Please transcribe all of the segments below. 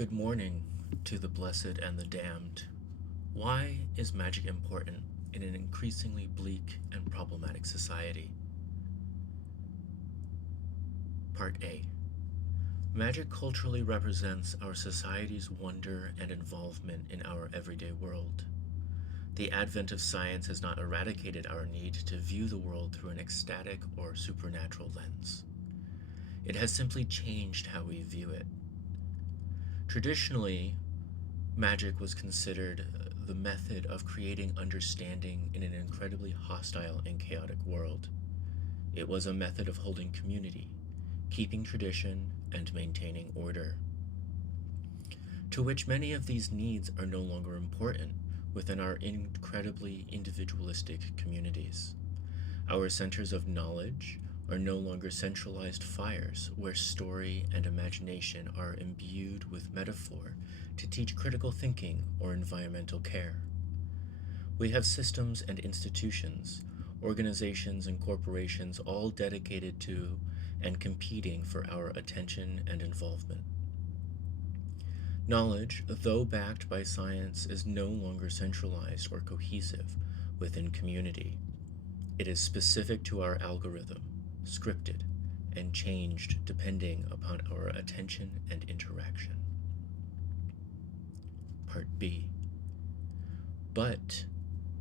Good morning to the blessed and the damned. Why is magic important in an increasingly bleak and problematic society? Part A. Magic culturally represents our society's wonder and involvement in our everyday world. The advent of science has not eradicated our need to view the world through an ecstatic or supernatural lens. It has simply changed how we view it. Traditionally, magic was considered the method of creating understanding in an incredibly hostile and chaotic world. It was a method of holding community, keeping tradition, and maintaining order. To which many of these needs are no longer important within our incredibly individualistic communities. Our centers of knowledge are no longer centralized fires where story and imagination are imbued with metaphor to teach critical thinking or environmental care. We have systems and institutions, organizations and corporations all dedicated to and competing for our attention and involvement. Knowledge, though backed by science, is no longer centralized or cohesive within community. It is specific to our algorithm, scripted, and changed depending upon our attention and interaction. Part B. But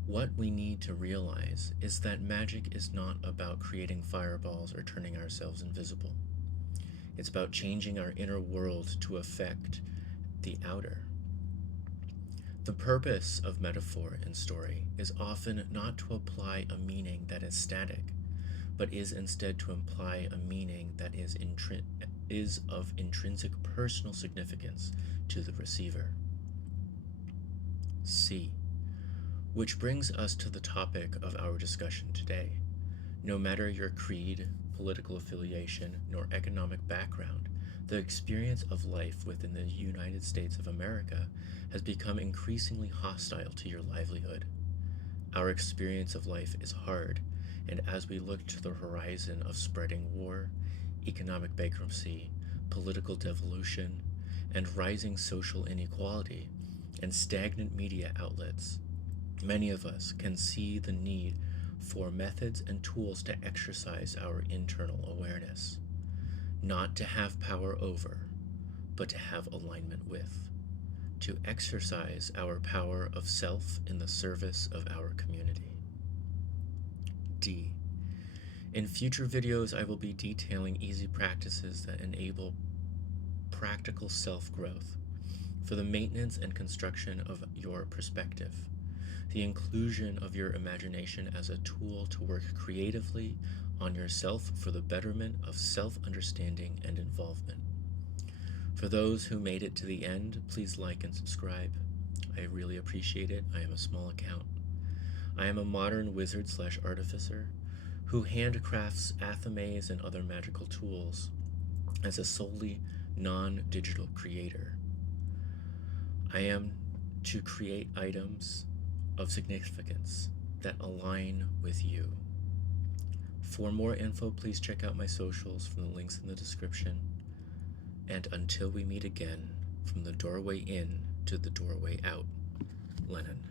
what we need to realize is that magic is not about creating fireballs or turning ourselves invisible. It's about changing our inner world to affect the outer. The purpose of metaphor and story is often not to apply a meaning that is static, but is instead to imply a meaning that is of intrinsic personal significance to the receiver. C. Which brings us to the topic of our discussion today. No matter your creed, political affiliation, nor economic background, the experience of life within the United States of America has become increasingly hostile to your livelihood. Our experience of life is hard, and as we look to the horizon of spreading war, economic bankruptcy, political devolution, and rising social inequality, and stagnant media outlets, many of us can see the need for methods and tools to exercise our internal awareness, not to have power over, but to have alignment with, to exercise our power of self in the service of our community. D. In future videos, I will be detailing easy practices that enable practical self-growth for the maintenance and construction of your perspective, the inclusion of your imagination as a tool to work creatively on yourself for the betterment of self-understanding and involvement. For those who made it to the end, please like and subscribe. I really appreciate it. I am a small account. I am a modern wizard/artificer who handcrafts athames and other magical tools as a solely non-digital creator. I am to create items of significance that align with you. For more info, please check out my socials from the links in the description. And until we meet again, from the doorway in to the doorway out, Lennon.